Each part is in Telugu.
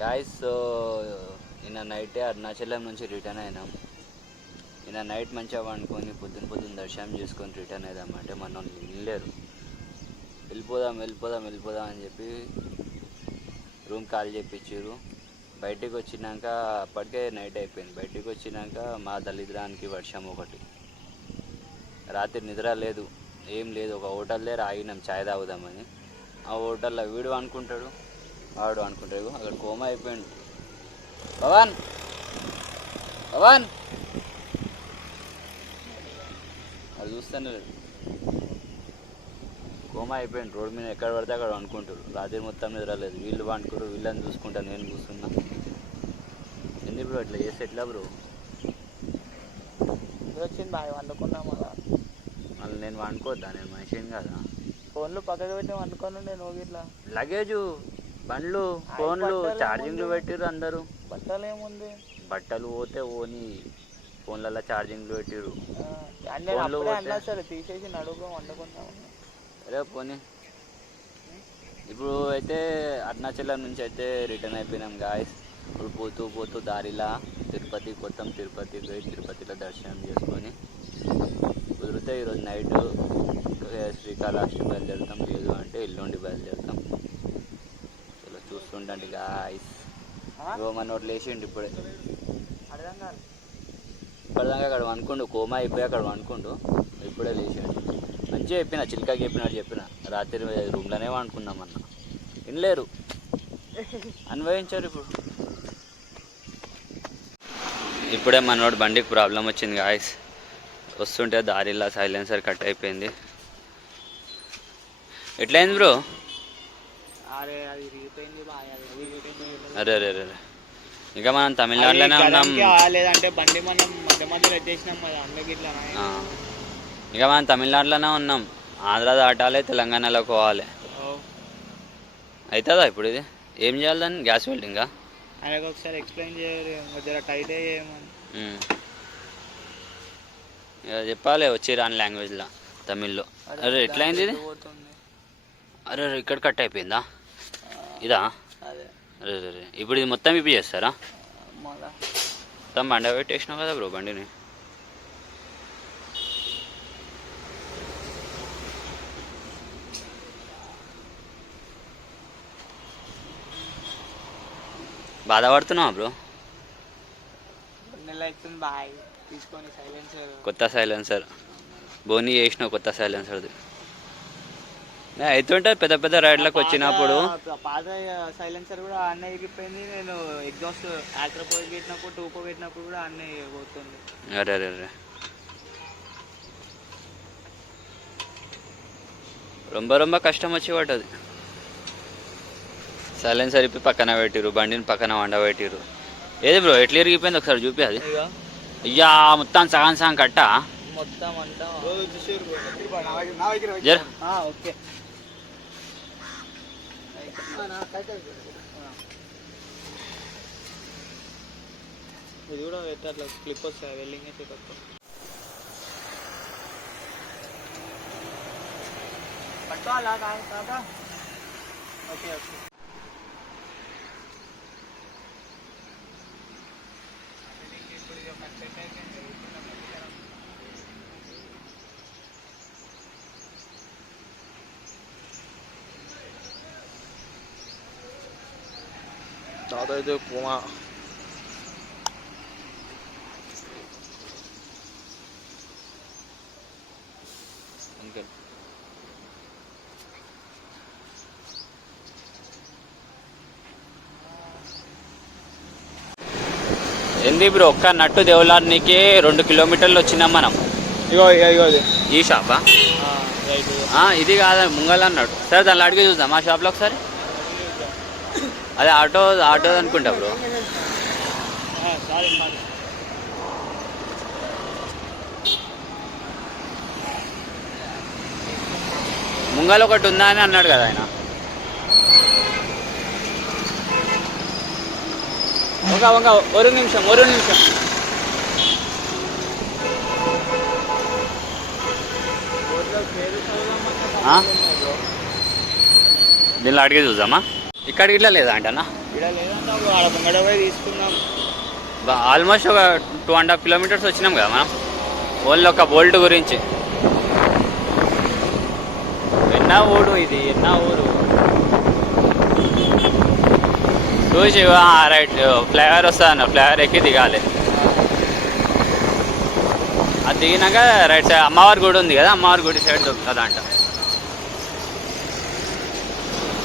గాయస్, సో నిన్న నైటే అరుణాచలం నుంచి రిటర్న్ అయినాం. నిన్న నైట్ మంచిగా వండుకొని పొద్దున్న దర్శనం చేసుకొని రిటర్న్ అయిదామంటే మన వినలేరు. వెళ్ళిపోదాం అని చెప్పి రూమ్ ఖాళీ చేయించారు. బయటికి వచ్చినాక అప్పటికే నైట్ అయిపోయింది. బయటికి వచ్చినాక మా దళిద్రానికి వర్షం ఒకటి, రాత్రి నిద్ర లేదు, ఏం లేదు. ఒక హోటల్ దగ్గర ఆగినాం ఛాయ్ తాగుదామని. ఆ హోటల్లో వీడు అనుకుంటాడు, వాడు అనుకుంటాడు. అక్కడ కోమా అయిపోయిండు. పవన్ అది చూస్తానే లేదు, కోమా అయిపోయింది. రోడ్డు మీద ఎక్కడ పడితే అక్కడ అనుకుంటారు. రాత్రి మొత్తం నిద్ర లేదు. వీళ్ళు వండుకోరు, వీళ్ళని చూసుకుంటా నేను కూర్చున్నా. ఎందుకు బ్రో ఇట్లా చేస్తే ఎట్లా బ్రో? వచ్చింది బాగా వండుకున్నాం. మళ్ళీ నేను వండుకోవద్దా? నేను మనిషిని కదా. ఫోన్లు పక్కకు పెట్టి వండుకొని నువ్వు ఇట్లా లగేజు, బండ్లు, ఫోన్లు, ఛార్జింగ్లు పెట్టిర్రు అందరూ. బట్టలు ఏముంది, బట్టలు పోతే ఓని ఫోన్లలో ఛార్జింగ్లు పెట్టిర్రు. సరే తీసేసి నడుగు వండుకుంటాం. అరే పోనీ. ఇప్పుడు అయితే అరుణాచలం నుంచి అయితే రిటర్న్ అయిపోయినాం గాయస్. ఇప్పుడు పోతూ దారిలా తిరుపతి పోయి తిరుపతిలో దర్శనం చేసుకొని కుదిరితే ఈరోజు నైట్ శ్రీకాళహస్తి బయలుదేరుతాం, లేదు అంటే ఎల్లుండి బయలుదేరుతాం. ఇలా చూస్తుండండి గాయస్. ఇగో మనోడు లేచిండు ఇప్పుడే. ఇప్పటిదాకా అక్కడ అనుకుండు, కోమా అయిపోయి అక్కడ అనుకుండు, ఇప్పుడే లేచిండు. మంచిగా చెప్పిన, చిల్కాకి చెప్పిన రాత్రి రూమ్లోనే వండుకుందాం అన్న. వినలేరు, అనుభవించారు. ఇప్పుడే మనోడు బండికి ప్రాబ్లం వచ్చింది గాయస్. వస్తుంటే దారిలా సైలెన్సర్ కట్ అయిపోయింది. ఎట్లయింది బ్రో? అరే ఇంకా మనం తమిళనాడులోనే ఉన్నాం. లేదంటే బండి మనం మధ్యలో ఎత్తేసినాం కదా, అందుకే ఇట్లా. ఇక మనం తమిళనాడులోనే ఉన్నాం. ఆంధ్ర దాటాలి, తెలంగాణలో పోవాలి. అవుతుందా ఇప్పుడు? ఇది ఏం చేయాలి దాన్ని? గ్యాస్ వెల్డింగా? ఆయనకు ఒకసారి ఎక్స్ప్లెయిన్ చేయాలి, మధ్యలో టైట్ చేయమని చెప్పాలి వచ్చి రాని లాంగ్వేజ్లో, తమిళ్లో. అరే ఎట్లయింది ఇది? అరే ఇక్కడ కట్ అయిపోయిందా ఇదా? అరే ఇప్పుడు ఇది మొత్తం ఇప్పి చేస్తారా? మొత్తం బండి పెట్టేసినావు కదా బ్రో బండిని. బాధపడుతున్నావా బ్రో? కొత్త సైలెన్సర్ బోనీ చేసినావు, కొత్త సైలెన్సర్ది. అవుతుంటే పెద్ద రైడ్లకు వచ్చినప్పుడు. పాత సైలెన్సర్ కూడా అన్నీ ఎగిపోయింది. నేను ఎగ్జాస్ట్ యాక్రపో పెట్టినప్పుడు, టూపో పెట్టినప్పుడు కూడా అన్నీ పోతుంది. అరే రొంబ కష్టం వచ్చి పట్టదు. సైలెన్సర్ ఇప్పి పక్కన పెట్టిరు, బండిని పక్కన వండబెట్టిరు. ఏది బ్రో ఎట్లా ఇరిగిపోయింది ఒకసారి చూపి. అది అయ్యా మొత్తం సగం కట్ట మొత్తం అంతా. ఓకే ఇది కూడా అట్లా క్లిప్ వస్తాయి, వెల్డింగ్ అయితే పట్టుకోవాలా కాదా? ఓకే తాత అయితే కోమా. ఏంది బ్రో ఒక్క నట్టు దేవులానికి 2 కిలోమీటర్లు వచ్చినాం మనం. ఇగో ఈ షాపా? ఇది కాదా ముంగల్ అన్నాడు. సరే దానిలో అడిగి చూద్దాం ఆ షాప్లో ఒకసారి. అదే ఆటో అనుకుంటా బ్రో. ముంగల్ ఒకటి ఉందా అని అన్నాడు కదా ఆయన. ఒక నిమిషం దీనిలో అడిగి చూద్దామా? ఇక్కడికి ఇట్లా లేదా అంటనా? ఇక్కడ లేదంటే అప్పుడు ఆడ ముంగడ పోయి తీసుకున్నాం. ఆల్మోస్ట్ ఒక 2.5 కిలోమీటర్స్ వచ్చినాం కదా మనం, ఓన్లీ ఒక బోల్ట్ గురించి. ఎన్నా ఊరు ఇది, ఎన్నా ఊరు చూసి రైట్ ఫ్లైఓవర్ వస్తుంది అన్న, ఫ్లైఓవర్ ఎక్కి దిగాలి. అది దిగినాక రైట్ సైడ్ అమ్మవారి గుడి ఉంది కదా, అమ్మవారి గుడి సైడ్ దొరుకుతుంది అంట.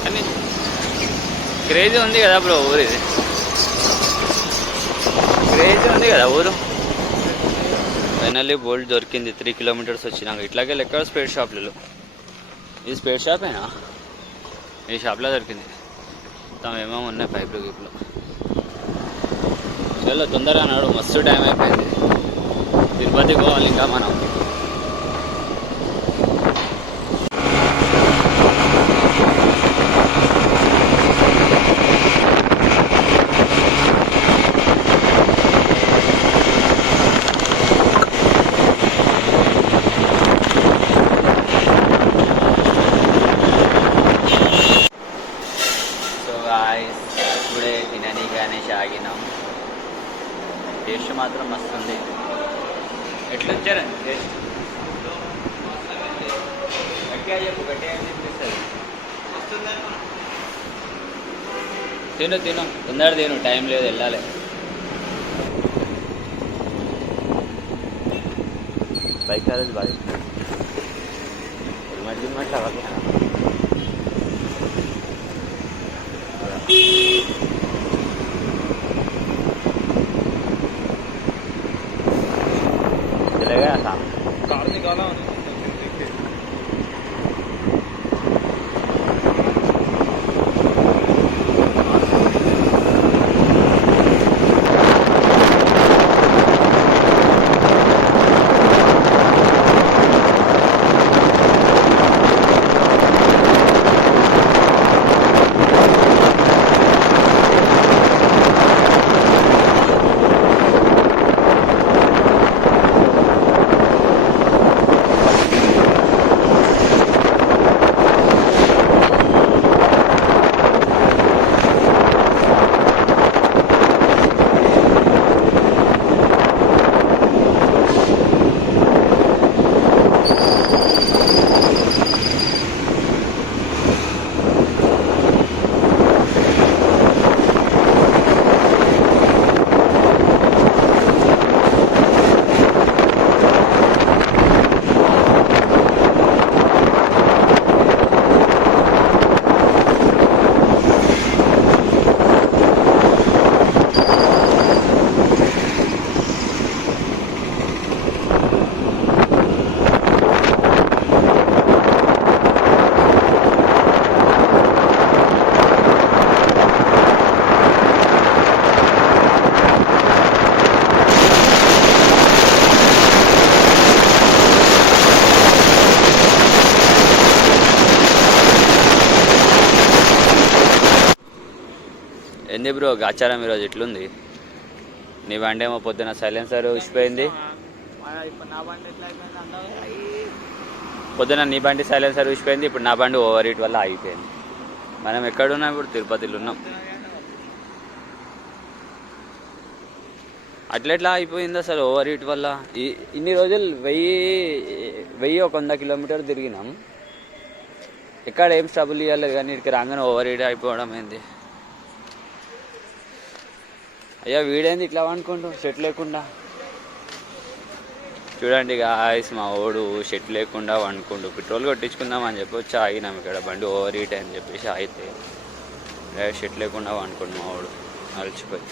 కానీ క్రేజీ ఉంది కదా బ్రో ఊరు, ఇది క్రేజీ ఉంది కదా ఊరు. ఫైనల్లీ బోల్ట్ దొరికింది 3 కిలోమీటర్స్ వచ్చినాక. ఇట్లాగే ఎక్కడ స్పేర్ షాప్లలో, ఇది స్పేర్ షాపేనా? ఈ షాప్లో దొరికింది. మొత్తం ఏమేమి ఉన్నాయి పైపులు గీపులు. చలో తొందరగా నాడు, మస్తు టైం అయిపోయింది. తిరుపతి పోవాలి ఇంకా మనం. ఇప్పుడే తినని కానీ ఆగినాం. టేస్ట్ మాత్రం మస్తు ఉంది. ఎట్లా వచ్చారండి టేస్ట్? గట్టిగా చెప్పు, గట్టిగా అనిపిస్తుంది. తిను తిను, తొందర తిను, టైం లేదు, వెళ్ళాలి. బైక్ కాలేజ్ బాగా హెల్మెట్ అవ్వాలి. कार निकाला ఏంది బ్రో ఆచారం ఈరోజు ఎట్లుంది? నీ బండి ఏమో పొద్దున సైలెన్సర్ ఊసిపోయింది. పొద్దున నీ బండి సైలెన్సర్ ఊసిపోయింది, ఇప్పుడు నా బండి ఓవర్ హీట్ వల్ల ఆగిపోయింది. మనం ఎక్కడున్నాం ఇప్పుడు? తిరుపతిలో ఉన్నాం. అట్లెట్లా అయిపోయింది అసలు ఓవర్ హీట్ వల్ల? ఇన్ని రోజులు 100 కిలోమీటర్లు తిరిగినాం, ఎక్కడ ఏం స్ట్రబుల్ ఇవ్వలేదు. కానీ ఇక్కడికి రాగానే ఓవర్ హీట్ అయిపోవడం ఏంది? అయ్యా వీడేంది ఇట్లా అనుకుంటూ షెట్ లేకుండా? చూడండి గాయ్స్, మా ఓడు షెట్ లేకుండా వండుకుంటూ పెట్రోల్ కొట్టించుకుందాం అని చెప్పి వచ్చి ఆగినాం. ఇక్కడ బండి ఓవర్ హీట్ అని చెప్పేసి అయితే షెట్ లేకుండా వండుకుంటు మా ఓడు అలసిపోయి.